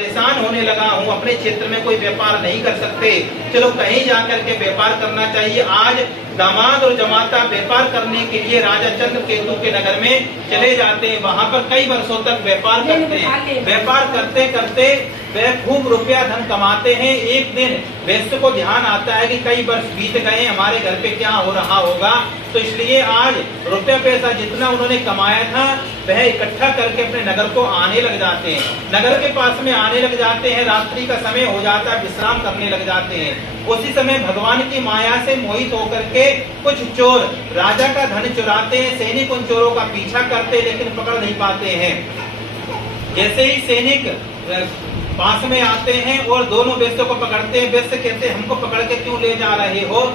परेशान होने लगा हूँ, अपने क्षेत्र में कोई व्यापार नहीं कर सकते, चलो कहीं जाकर के व्यापार करना चाहिए। आज दामाद और जमाता व्यापार करने के लिए राजा चंद्रकेतु के नगर में चले जाते हैं। वहाँ पर कई वर्षों तक व्यापार करते हैं। व्यापार करते करते वह खूब रुपया धन कमाते हैं। एक दिन वैश्य को ध्यान आता है कि कई वर्ष बीत गए, हमारे घर पे क्या हो रहा होगा, तो इसलिए आज रुपया पैसा जितना उन्होंने कमाया था वह इकट्ठा करके अपने नगर को आने लग जाते हैं। नगर के पास में आने लग जाते हैं, रात्रि का समय हो जाता है, विश्राम करने लग जाते हैं। उसी समय भगवान की माया से मोहित होकर के कुछ चोर राजा का धन चुराते हैं। सैनिक उन चोरों का पीछा करते लेकिन पकड़ नहीं पाते हैं। जैसे ही सैनिक पास में आते हैं और दोनों वैश्यों को पकड़ते हैं, वैश्य कहते हैं हमको पकड़ के क्यों ले जा रहे हो?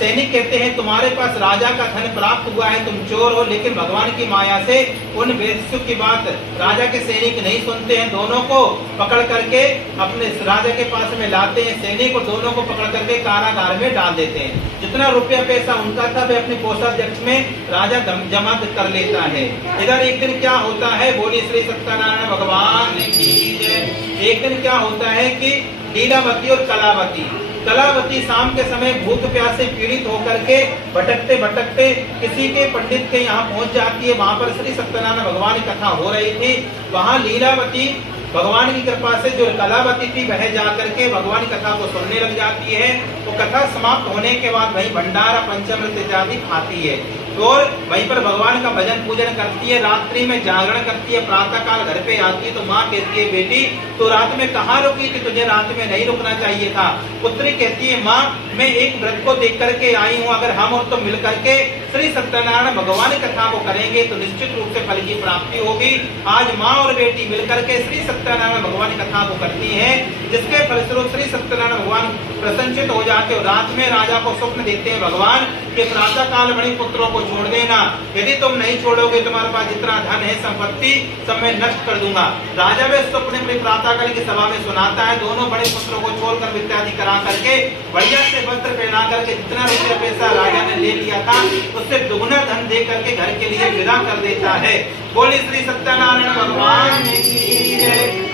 सैनिक कहते हैं तुम्हारे पास राजा का धन प्राप्त हुआ है, तुम चोर हो, लेकिन भगवान की माया से उन वैश्यों की बात राजा के सैनिक नहीं सुनते हैं। दोनों को पकड़ करके अपने राजा के पास में लाते हैं। सैनिक और दोनों को पकड़ करके कारागार में डाल देते हैं। जितना रुपया पैसा उनका था वह अपने कोषाध्यक्ष में राजा जमा कर लेता है। इधर एक दिन क्या होता है, बोली श्री सत्यनारायण भगवान की जय। एक दिन क्या होता है कि लीलावती और कलावती शाम के समय भूख प्यास से पीड़ित होकर के भटकते भटकते किसी के पंडित के यहाँ पहुंच जाती है। वहां पर श्री सत्यनारायण भगवान की कथा हो रही थी। वहां लीलावती भगवान की कृपा से जो कलावती थी वह जाकर के भगवान की कथा को सुनने लग जाती है। तो कथा समाप्त होने के बाद वही भंडारा पंचामृत इत्यादि खाती है और वहीं पर भगवान का भजन पूजन करती है। रात्रि में जागरण करती है। प्रातः काल घर पे आती है तो माँ कहती है बेटी तो रात में कहाँ रुकी थी, तुझे रात में नहीं रुकना चाहिए था। पुत्री कहती है माँ मैं एक व्रत को देख करके आई हूँ, अगर हम और तुम मिल करके श्री सत्यनारायण भगवान की कथा को करेंगे तो निश्चित रूप से फल की प्राप्ति होगी। आज माँ और बेटी मिलकर के श्री सत्यनारायण भगवान की कथा को करती है, जिसके फलस्वरूप श्री सत्यनारायण भगवान प्रसन्नचित हो जाते और रात में राजा को स्वप्न देते हैं भगवान के प्रातः काल बड़ी पुत्रों को छोड़ देना, यदि तुम नहीं छोड़ोगे तुम्हारे पास जितना धन है संपत्ति सब मैं नष्ट कर दूंगा। राजा वे स्वप्न अपनी प्रातः काल की सभा में सुनाता है। दोनों बड़े पुत्रों को छोड़कर इत्यादि करा करके बढ़िया से वस्त्र पहना करके जितना रुपया पैसा राजा ने ले लिया था उससे दुगुना धन दे करके घर के लिए विदा कर देता है। बोली श्री सत्यनारायण भगवान की जय।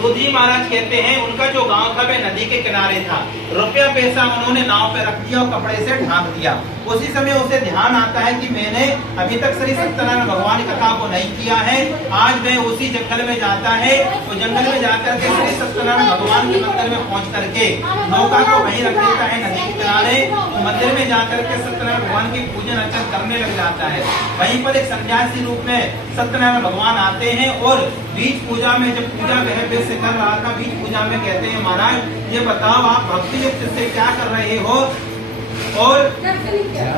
सुधी महाराज कहते हैं उनका जो गांव था वह नदी के किनारे था। रुपया पैसा उन्होंने नाव पे रख दिया और कपड़े से ढांक दिया। उसी समय उसे ध्यान आता है कि मैंने अभी तक श्री सत्यनारायण भगवान की कथा को नहीं किया है। आज वह उसी जंगल में जाता है तो जंगल में जाकर के श्री सत्यनारायण भगवान के मंदिर में पहुंच करके नौका को वहीं रख देता है नदी के किनारे। मंदिर में जाकर के सत्यनारायण भगवान की पूजन अर्चन करने लग जाता है। वहीं पर एक सन्यासी रूप में सत्यनारायण भगवान आते हैं और बीज पूजा में जब पूजा वह से कर रहा था, बीज पूजा में कहते हैं महाराज ये बताओ आप भक्ति युक्त से क्या कर रहे हो और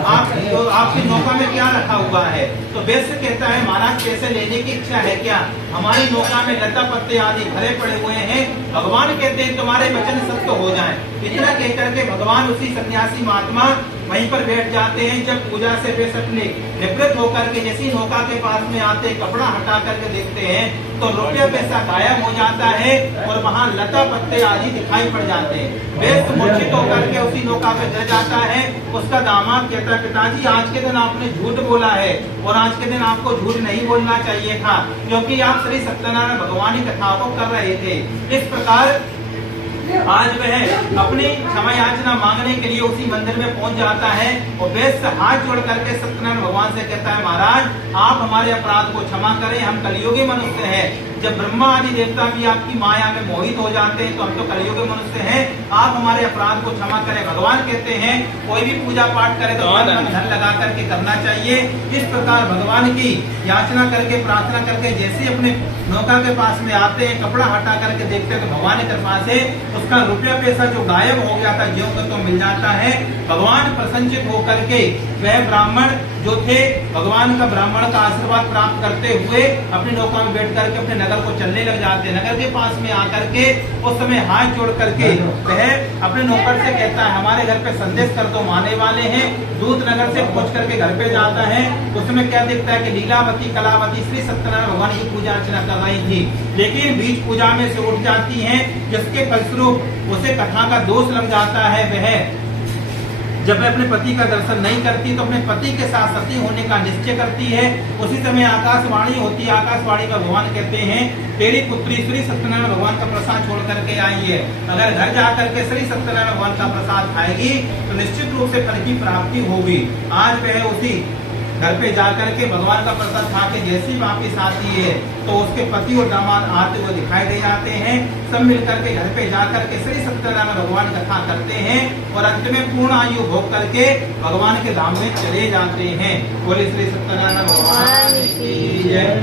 आपकी नौका में क्या रखा हुआ है? तो वैश्य कहता है महाराज पैसे लेने की इच्छा है क्या? हमारी नौका में लता पत्ते आदि भरे पड़े हुए हैं। भगवान कहते हैं तुम्हारे वचन सत्य हो जाएं। इतना कहकर के भगवान उसी सन्यासी महात्मा वहीं पर बैठ जाते हैं। जब पूजा से वे अपने निवृत्त होकर के जैसी नौका के पास में आते कपड़ा हटा करके देखते हैं तो रुपया पैसा गायब हो जाता है और वहाँ लता पत्ते आदि दिखाई पड़ जाते हैं। वैश्य मूर्छित होकर के उसी नौका पे गिर जाता है। उसका दामाद कहता है पिताजी आज के दिन आपने झूठ बोला है और आज के दिन आपको झूठ नहीं बोलना चाहिए था, क्योंकि आप श्री सत्यनारायण भगवान की कथा को कर रहे थे। इस प्रकार आज वह अपनी क्षमा याचना मांगने के लिए उसी मंदिर में पहुंच जाता है और वैश्य हाथ जोड़ करके सत्यनारायण भगवान से कहता है महाराज आप हमारे अपराध को क्षमा करें, हम कलियुगी मनुष्य हैं। जब ब्रह्मा आदि देवता भी आपकी माया में मोहित हो जाते हैं तो हम तो कलियुगी मनुष्य हैं, आप हमारे अपराध को क्षमा करें। भगवान कहते हैं कोई भी पूजा पाठ करे तो धन लगा करके करना चाहिए। इस प्रकार भगवान की याचना करके प्रार्थना करके जैसे अपने नौका के पास में आते हैं कपड़ा हटा करके देखते हैं तो भगवान की कृपा से उसका रुपया पैसा जो गायब हो गया था ज्यों का तो मिल जाता है। भगवान प्रसन्नचित होकर के वह ब्राह्मण जो थे भगवान का ब्राह्मण का आशीर्वाद प्राप्त करते हुए अपनी नौका में बैठ करके अपने नगर को चलने लग जाते हैं। नगर के पास में आकर के उस समय हाथ जोड़ करके वह अपने नौकर से कहता है हमारे घर पे संदेश कर दो, आने वाले हैं। दूत नगर से पहुंच करके घर पे जाता है। उस समय क्या दिखता है कि लीलावती कलावती श्री सत्यनारायण भगवान की पूजा अर्चना कर रही थी, लेकिन बीच पूजा में से उठ जाती हैं, जिसके फलस्वरूप उसे कथा का दोष लग जाता है। वह जब वह अपने पति का दर्शन नहीं करती तो अपने पति के साथ सती होने का निश्चय करती है। उसी समय आकाशवाणी होती है, आकाशवाणी में भगवान कहते हैं तेरी पुत्री श्री सत्यनारायण भगवान का प्रसाद छोड़ करके आई है, अगर घर जा करके श्री सत्यनारायण भगवान का प्रसाद खाएगी तो निश्चित रूप से फल की प्राप्ति होगी। आज वह उसी घर पे जाकर के भगवान का प्रसाद खा के जैसी वापिस आती है तो उसके पति और दामाद आते हुए दिखाई दे जाते हैं। सब मिलकर के घर पे जाकर के श्री सत्यनारायण भगवान कथा करते हैं और अंत में पूर्ण आयु भोग करके भगवान के धाम में चले जाते हैं। बोले श्री सत्यनारायण भगवान की जय।